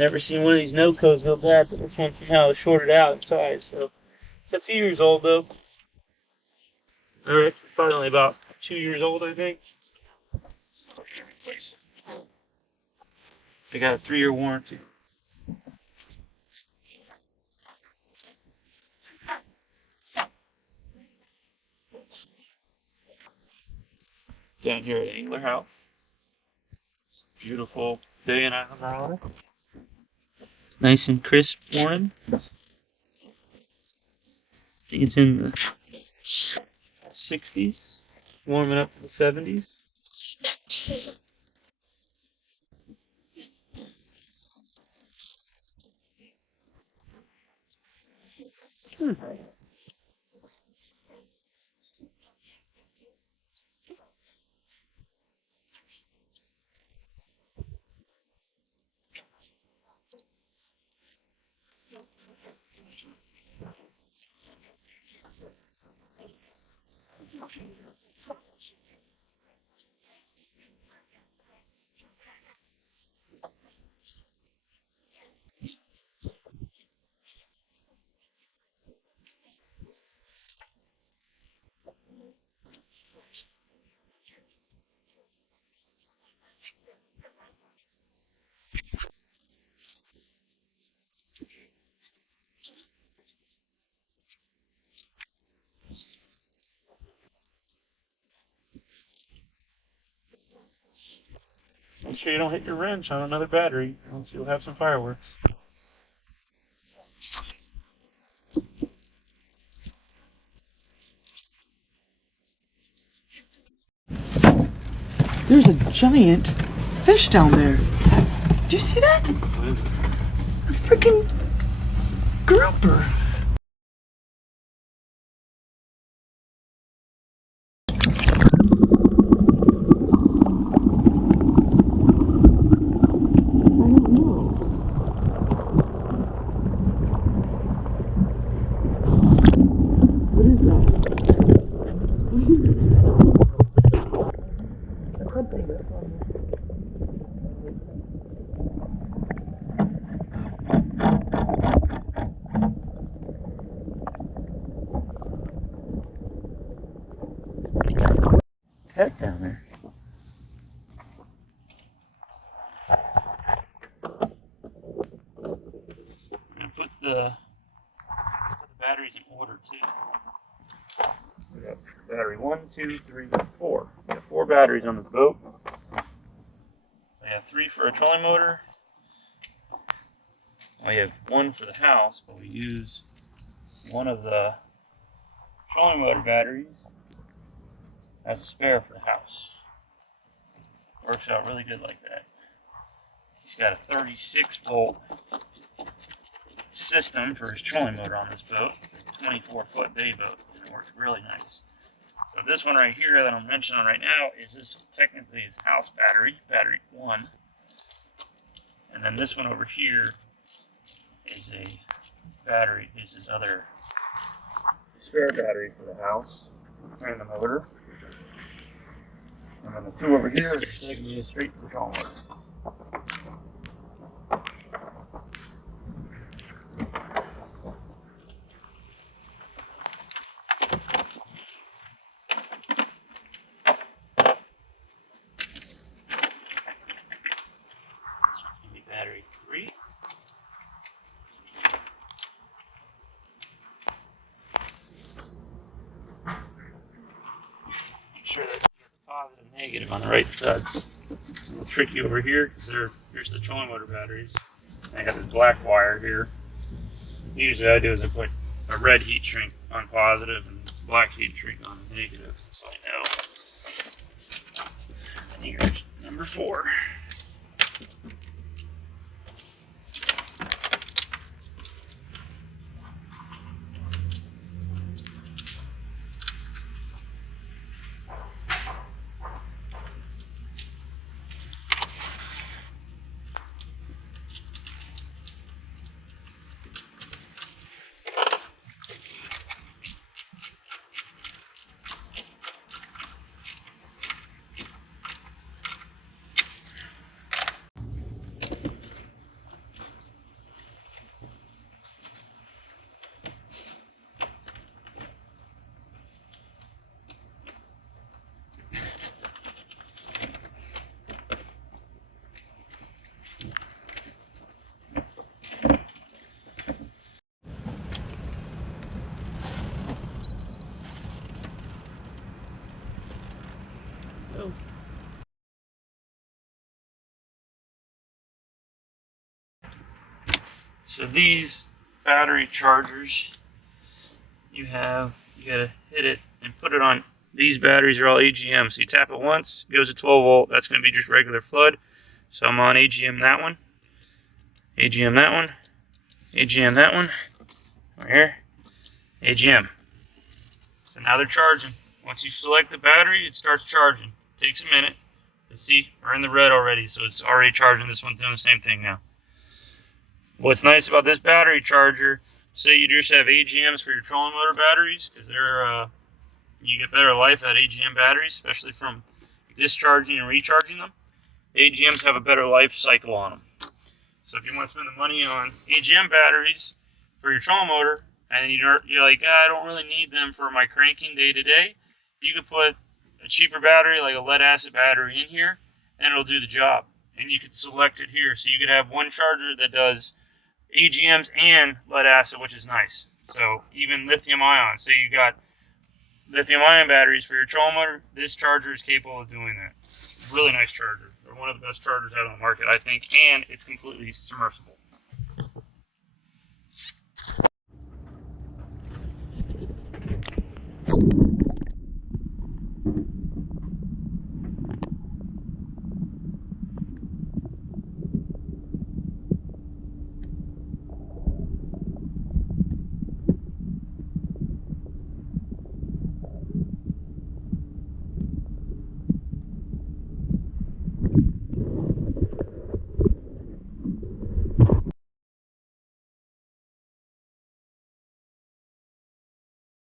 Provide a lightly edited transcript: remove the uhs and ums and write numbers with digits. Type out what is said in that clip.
Never seen one of these NOCOs go bad, but this one somehow is shorted out inside. So it's a few years old though. Or it's probably only about 2 years old, I think. They got a 3-year warranty. Down here at Angler House. Beautiful day in Islamorada. Nice and crisp morning. I think it's in the 60s, warming up to the 70s. Make sure you don't hit your wrench on another battery, else you'll have some fireworks. There's a giant fish down there. Did you see that? A freaking grouper. Heck down there. I'm gonna put the batteries in order too. We got battery 1, 2, 3, 4. We got 4 batteries on this boat. We have 3 for a trolling motor. We have 1 for the house, but we use one of the trolling motor batteries as a spare for the house. Works out really good like that. He's got a 36-volt system for his trolling motor on this boat. It's a 24-foot day boat, and it works really nice. So this one right here that I'm mentioning right now is this technically his house battery, battery 1. And then this one over here is a battery, is his other spare battery for the house and the motor. And then the 2 over here is taking me straight to the trolling motor. Battery 3. Make sure that you have positive and negative on the right studs. A little tricky over here because here's the trolling motor batteries. I got this black wire here. Usually I do is I put a red heat shrink on positive and black heat shrink on negative, so I know. And here's number 4. go. So these battery chargers, you gotta hit it and put it on. These batteries are all AGM. So you tap it once, it goes to 12 volt. That's gonna be just regular flood. So I'm on AGM that one, AGM that one, AGM that one, right here, AGM. So now they're charging. Once you select the battery, it starts charging. Takes a minute. Let's see, we're in the red already, so it's already charging. This one's doing the same thing now. What's nice about this battery charger, say you just have AGMs for your trolling motor batteries, because they're you get better life out of AGM batteries, especially from discharging and recharging them. AGMs have a better life cycle on them. So if you want to spend the money on AGM batteries for your trolling motor, and you're like, I don't really need them for my cranking day to day, you could put a cheaper battery, like a lead acid battery, in here, and it'll do the job. And you could select it here. So you could have one charger that does AGMs and lead acid, which is nice. So even lithium ion. So you got lithium ion batteries for your trolling motor. This charger is capable of doing that. Really nice charger. They're one of the best chargers out on the market, I think, and it's completely submersible.